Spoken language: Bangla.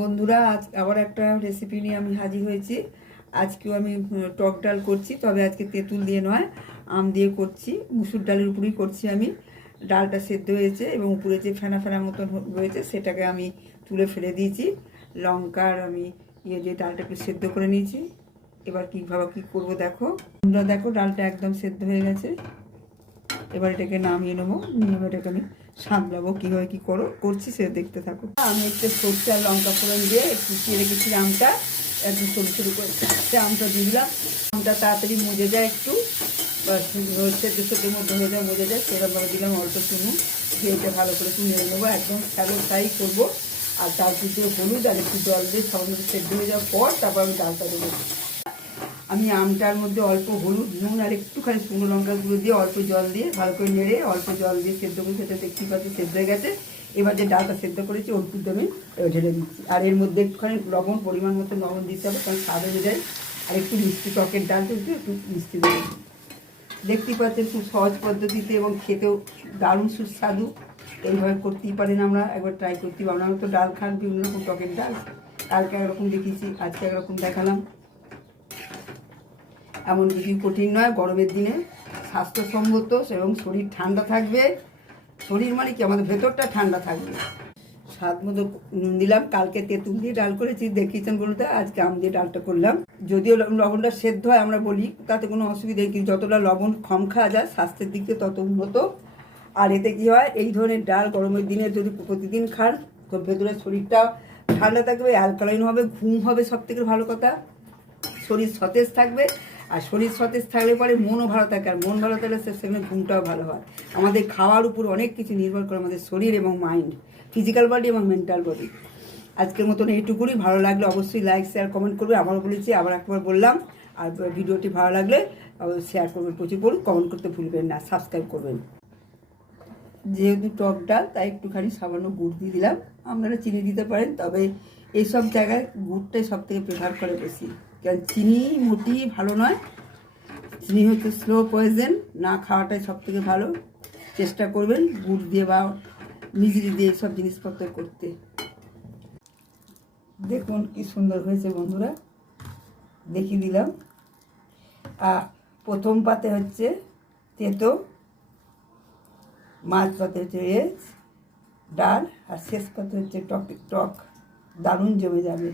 বন্ধুরা, আজ আবার একটা রেসিপি নিয়ে আমি হাজির হয়েছি। আজকেও আমি টক ডাল করছি, তবে আজকে তেঁতুল দিয়ে নয়, আম দিয়ে করছি। মুসুর ডালের উপরেই করছি আমি। ডালটা সেদ্ধ হয়েছে এবং উপরে যে ফেনা ফেনা মতন রয়েছে সেটাকে আমি তুলে ফেলে দিয়েছি। লঙ্কার আমি দিয়ে ডালটা একটু সেদ্ধ করে নিয়েছি। এবার কীভাবে কী করবো দেখো বন্ধুরা, দেখো ডালটা একদম সেদ্ধ হয়ে গেছে। এবার এটাকে নামিয়ে নেবো, নিয়ে এটাকে আমি সামলাবো কীভাবে কী করছি সে দেখতে থাকো। আমি একটু সরষে আর লঙ্কা ফোড়ন দিয়ে কুচিয়ে রেখেছি আমটা, একটু সরু সরু করে আমটা দিয়ে দিলাম। আমটা তাড়াতাড়ি মজে যায়, একটু সেদ্ধের মধ্যে হয়ে যায়, মজে যায়, সেরকমভাবে দিলাম অল্প চুনো দিয়ে এটা ভালো করে নেড়ে নেবো। একদম স্যালো ফ্রাই করবো। আর তার দিয়ে হলুদ আর একটু জল দিয়ে সব সেদ্ধ হয়ে যাওয়ার পর তারপর আমি ডালটা দেবো। আমি আমটার মধ্যে অল্প হলুদ, নুন আর একটুখানি শুকনো লঙ্কা গুঁড়ো দিয়ে অল্প জল দিয়ে ভালো করে নেড়ে অল্প জল দিয়ে সেদ্ধ করে, সেটা দেখতেই পাচ্ছি সেদ্ধ হয়ে গেছে। এবার যে ডালটা সেদ্ধ করেছি ওর মধ্যে আমি ঢেলে দিচ্ছি। আর এর মধ্যে একটুখানি লবণ, পরিমাণ মতো লবণ দিতে হবে, কারণ স্বাদ হয়ে যায়। আর একটু মিষ্টি, টকের ডাল কিন্তু একটু মিষ্টি দেবে। দেখতেই পাচ্ছেন খুব সহজ পদ্ধতিতে এবং খেতেও দারুণ সুস্বাদু। এইভাবে করতেই পারেন, আমরা একবার ট্রাই করতেই পারেন। আমরা তো ডাল খান বিভিন্ন রকম টকের ডাল, কালকে একরকম দেখিয়েছি, আজকে একরকম দেখালাম। এমন কিছু কঠিন নয়, গরমের দিনে স্বাস্থ্যসম্মত এবং শরীর ঠান্ডা থাকবে। শরীর মানে কি, আমাদের ভেতরটা ঠান্ডা থাকবে। স্বাদ মতো নুন দিলাম। কালকে তেঁতুল দিয়ে ডাল করেছি, দেখিয়েছেন বলতে, আজকে আম দিয়ে ডালটা করলাম। যদিও লবণটা সেদ্ধ হয় আমরা বলি, তাতে কোনো অসুবিধা নেই, কিন্তু যতটা লবণ কম খাওয়া যায় স্বাস্থ্যের দিক থেকে তত উন্নত। আর এতে কী হয়, এই ধরনের ডাল গরমের দিনে যদি প্রতিদিন খান তো ভেতরের শরীরটা ঠান্ডা থাকবে, অ্যালকালাইন হবে, ঘুম হবে, সব থেকে ভালো কথা। শরীর সতেজ থাকবে, আর শরীর সতেজ থাকলে পরে মনও ভালো থাকে, আর মন ভালো থাকলে সেখানে ঘুমটাও ভালো হয়। আমাদের খাওয়ার উপর অনেক কিছু নির্ভর করে, আমাদের শরীর এবং মাইন্ড, ফিজিক্যাল বডি এবং মেন্টাল বডি। আজকের মতন এইটুকুই। ভালো লাগলে অবশ্যই লাইক, শেয়ার, কমেন্ট করবে। আবারও বলেছি, আবার একবার বললাম। আর ভিডিওটি ভালো লাগলে শেয়ার করবেন, প্রচুর করুন, কমেন্ট করতে ভুলবেন না, সাবস্ক্রাইব করবেন। যেহেতু টক ডাল, তাই একটুখানি সামান্য গুড় দিয়ে দিলাম। আপনারা চিনি দিতে পারেন, তবে এইসব জায়গায় গুড়টাই সব থেকে প্রেফার করে বেশি, কারণ চিনি মোটেই ভালো নয়। চিনি হচ্ছে স্লো পয়জেন, না খাওয়াটাই সব থেকে ভালো। চেষ্টা করবেন গুড় দিয়ে বা মিজরি দিয়ে সব জিনিসপত্র করতে। দেখুন কি সুন্দর হয়েছে বন্ধুরা, দেখিয়ে দিলাম। আর প্রথম পাতে হচ্ছে তেতো, মাছ পাতে হচ্ছে ডাল, আর শেষ পাতে হচ্ছে টক। দারুণ জমে যাবে।